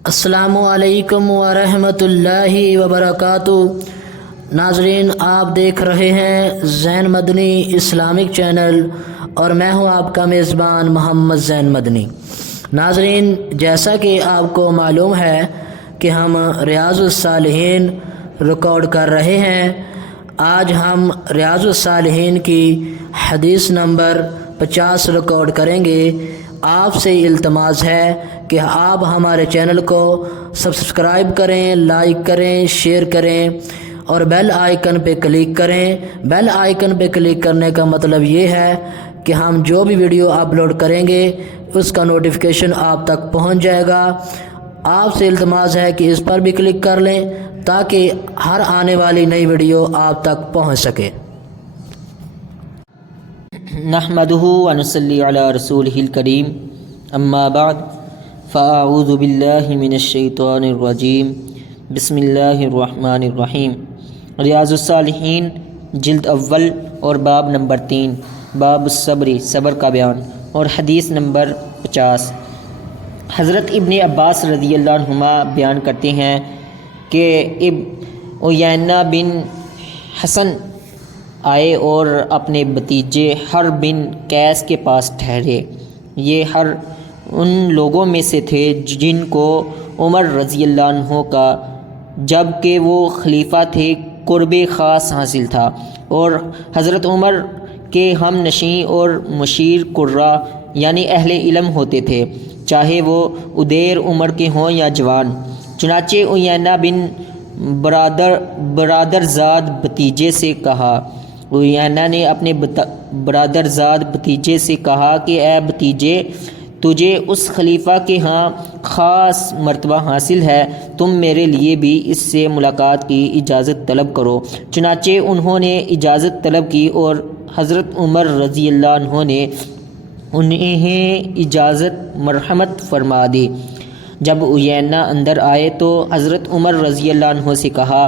السلام علیکم ورحمۃ اللہ وبرکاتہ۔ ناظرین، آپ دیکھ رہے ہیں زین مدنی اسلامک چینل اور میں ہوں آپ کا میزبان محمد زین مدنی۔ ناظرین، جیسا کہ آپ کو معلوم ہے کہ ہم ریاض الصالحین ریکارڈ کر رہے ہیں۔ آج ہم ریاض الصالحین کی حدیث نمبر 50 ریکارڈ کریں گے۔ آپ سے التماس ہے کہ آپ ہمارے چینل کو سبسکرائب کریں، لائک کریں، شیئر کریں اور بیل آئیکن پہ کلک کریں۔ بیل آئیکن پہ کلک کرنے کا مطلب یہ ہے کہ ہم جو بھی ویڈیو اپلوڈ کریں گے اس کا نوٹیفیکیشن آپ تک پہنچ جائے گا۔ آپ سے التماس ہے کہ اس پر بھی کلک کر لیں تاکہ ہر آنے والی نئی ویڈیو آپ تک پہنچ سکے۔ نحمدہ ونصلی علی رسولہ الکریم، اما بعد فاعوذ باللہ من الشیطان الرجیم، بسم اللہ الرحمن الرحیم۔ ریاض الصالحین جلد اول اور باب نمبر 3، باب الصبر، صبر کا بیان، اور حدیث نمبر 50۔ حضرت ابن عباس رضی اللہ عنہما بیان کرتے ہیں کہ عیینہ بن حسن آئے اور اپنے بھتیجے حر بن قیس کے پاس ٹھہرے۔ یہ حر ان لوگوں میں سے تھے جن کو عمر رضی اللہ عنہ کا جب کہ وہ خلیفہ تھے قرب خاص حاصل تھا، اور حضرت عمر کے ہم نشین اور مشیر قرہ یعنی اہل علم ہوتے تھے، چاہے وہ ادیر عمر کے ہوں یا جوان۔ چنانچہ عیینہ بن برادرزاد بھتیجے سے کہا، عیینہ نے اپنے برادرزاد بھتیجے سے کہا کہ اے بھتیجے، تجھے اس خلیفہ کے ہاں خاص مرتبہ حاصل ہے، تم میرے لیے بھی اس سے ملاقات کی اجازت طلب کرو۔ چنانچہ انہوں نے اجازت طلب کی اور حضرت عمر رضی اللہ عنہ نے انہیں اجازت مرحمت فرما دی۔ جب عیینہ اندر آئے تو حضرت عمر رضی اللہ عنہ سے کہا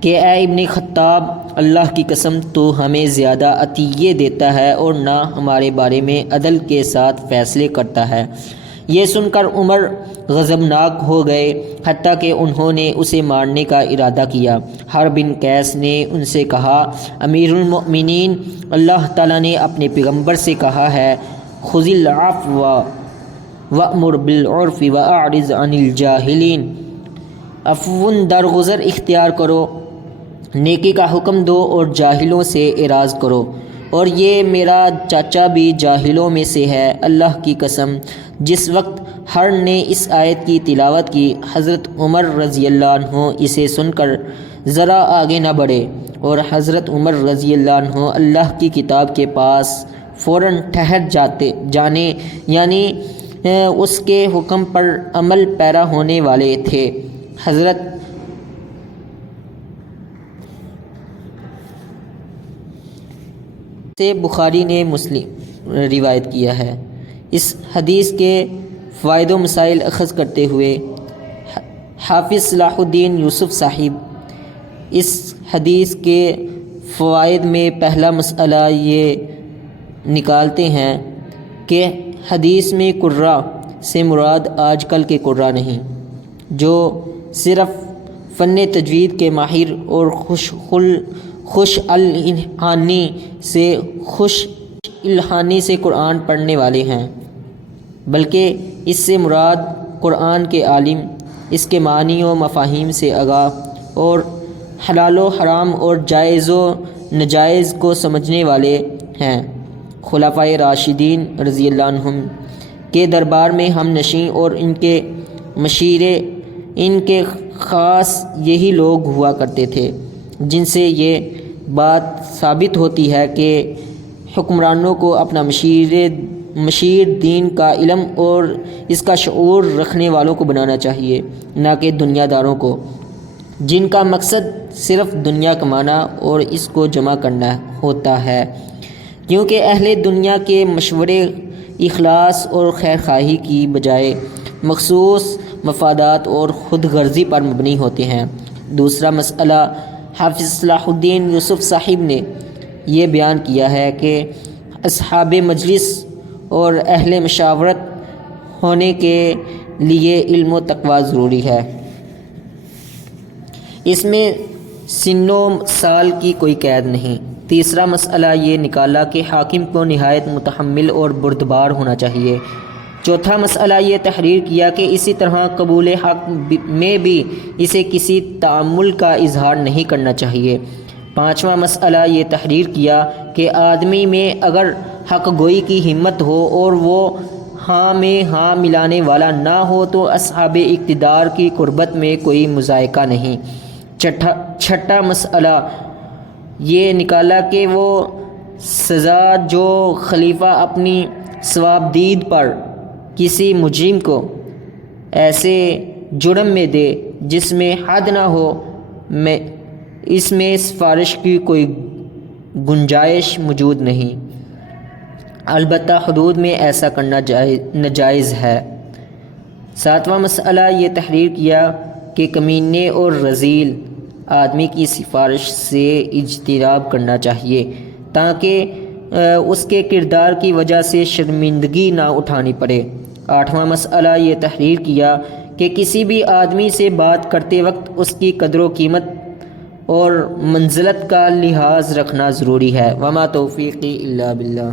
کہ اے ابن خطاب، اللہ کی قسم تو ہمیں زیادہ عطیے دیتا ہے اور نہ ہمارے بارے میں عدل کے ساتھ فیصلے کرتا ہے۔ یہ سن کر عمر غضبناک ہو گئے، حتیٰ کہ انہوں نے اسے مارنے کا ارادہ کیا۔ حر بن قیس نے ان سے کہا، امیر المؤمنین، اللہ تعالیٰ نے اپنے پیغمبر سے کہا ہے، خذ العفو وأمر بالعرف واعرض عن الجاہلین، عفو درگزر اختیار کرو، نیکی کا حکم دو اور جاہلوں سے اعراض کرو، اور یہ میرا چاچا بھی جاہلوں میں سے ہے۔ اللہ کی قسم، جس وقت حر نے اس آیت کی تلاوت کی، حضرت عمر رضی اللہ عنہ اسے سن کر ذرا آگے نہ بڑھے، اور حضرت عمر رضی اللہ عنہ اللہ کی کتاب کے پاس فوراً ٹھہر جانے یعنی اس کے حکم پر عمل پیرا ہونے والے تھے۔ حضرت سے بخاری نے مسلم روایت کیا ہے۔ اس حدیث کے فوائد و مسائل اخذ کرتے ہوئے حافظ صلاح الدین یوسف صاحب اس حدیث کے فوائد میں پہلا مسئلہ یہ نکالتے ہیں کہ حدیث میں قرہ سے مراد آج کل کے قرہ نہیں، جو صرف فن تجوید کے ماہر اور خوش الحانی سے قرآن پڑھنے والے ہیں، بلکہ اس سے مراد قرآن کے عالم، اس کے معنی و مفاہیم سے آگاہ، اور حلال و حرام اور جائز و ناجائز کو سمجھنے والے ہیں۔ خلفائے راشدین رضی اللہ عنہم کے دربار میں ہم نشین اور ان کے مشیرے، ان کے خاص یہی لوگ ہوا کرتے تھے، جن سے یہ بات ثابت ہوتی ہے کہ حکمرانوں کو اپنا مشیر دین کا علم اور اس کا شعور رکھنے والوں کو بنانا چاہیے، نہ کہ دنیا داروں کو، جن کا مقصد صرف دنیا کمانا اور اس کو جمع کرنا ہوتا ہے، کیونکہ اہل دنیا کے مشورے اخلاص اور خیر خواہی کی بجائے مخصوص مفادات اور خود غرضی پر مبنی ہوتے ہیں۔ دوسرا مسئلہ حافظ صلاح الدین یوسف صاحب نے یہ بیان کیا ہے کہ اصحاب مجلس اور اہل مشاورت ہونے کے لیے علم و تقوی ضروری ہے۔ اس میں سن و سال کی کوئی قید نہیں۔ تیسرا مسئلہ یہ نکالا کہ حاکم کو نہایت متحمل اور بردبار ہونا چاہیے۔ چوتھا مسئلہ یہ تحریر کیا کہ اسی طرح قبول حق میں بھی اسے کسی تعامل کا اظہار نہیں کرنا چاہیے۔ پانچواں مسئلہ یہ تحریر کیا کہ آدمی میں اگر حق گوئی کی ہمت ہو اور وہ ہاں میں ہاں ملانے والا نہ ہو تو اصحاب اقتدار کی قربت میں کوئی مذائقہ نہیں۔ چھٹا مسئلہ یہ نکالا کہ وہ سزا جو خلیفہ اپنی ثوابدید پر کسی مجرم کو ایسے جرم میں دے جس میں حد نہ ہو، اس میں سفارش کی کوئی گنجائش موجود نہیں، البتہ حدود میں ایسا کرنا ناجائز ہے۔ ساتواں مسئلہ یہ تحریر کیا کہ کمینے اور رذیل آدمی کی سفارش سے اجتناب کرنا چاہیے تاکہ اس کے کردار کی وجہ سے شرمندگی نہ اٹھانی پڑے۔ آٹھواں مسئلہ یہ تحریر کیا کہ کسی بھی آدمی سے بات کرتے وقت اس کی قدر و قیمت اور منزلت کا لحاظ رکھنا ضروری ہے۔ وما توفیقی الا باللہ۔